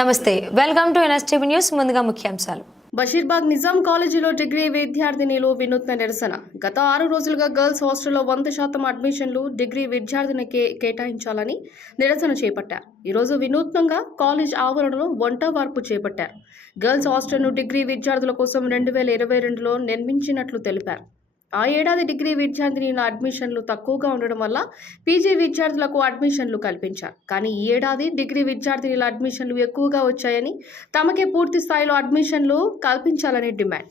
నమస్తే welcome to NSTV news ముందుగా ముఖ్యాంశాలు. బషీర్బాగ్ నిజాం కాలేజీలో డిగ్రీ విద్యార్థినిలు వినూత్న నిరసన. గత ఆరు రోజులుగా గర్ల్స్ హాస్టల్లో వంద శాతం అడ్మిషన్లు డిగ్రీ విద్యార్థినికే కేటాయించాలని నిరసన చేపట్టారు. ఈరోజు వినూత్నంగా కాలేజ్ ఆవరణలో వంట వార్పు చేపట్టారు. గర్ల్స్ హాస్టల్ను డిగ్రీ విద్యార్థుల కోసం రెండు వేల ఇరవై రెండులో నిర్మించినట్లు తెలిపారు. ఆ ఏడాది డిగ్రీ విద్యార్థినిల అడ్మిషన్లు తక్కువగా ఉండడం వల్ల పీజీ విద్యార్థులకు అడ్మిషన్లు కల్పించారు. కానీ ఈ ఏడాది డిగ్రీ విద్యార్థినిల అడ్మిషన్లు ఎక్కువగా వచ్చాయని తమకే పూర్తి స్థాయిలో అడ్మిషన్లు కల్పించాలని డిమాండ్.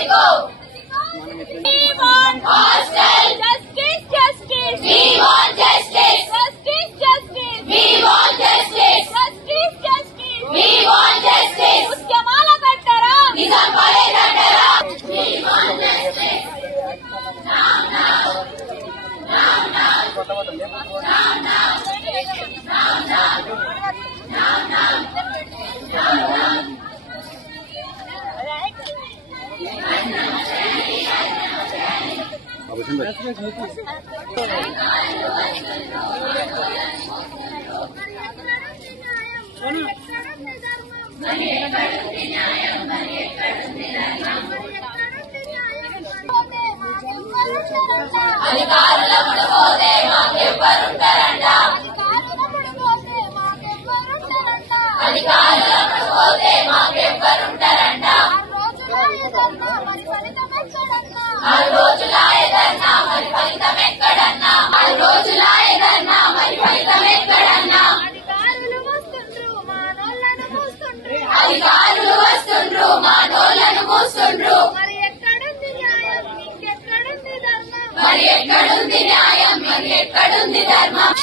ప్రిన్సిపల్ సిగ్గు సిగ్గు hostel justice justice we want justice justice justice we want justice justice justice we want justice ఉద్యమాల కట్టరా నిజాం కాలేజ్ అంటారా వి వాంట్ జస్టిస్ అధికారులప్పుడు పోతే మాకెవ్వరుంటారంట మూస్తుండ్రు మరి ఎక్కడుంది న్యాయం? ఇంకెక్కడుంది ధర్మం? మరి ఎక్కడుంది న్యాయం? మరి ఎక్కడుంది ధర్మం?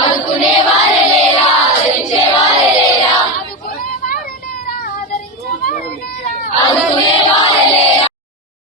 ఆదుకునే వారే లేరా? ఆదరించే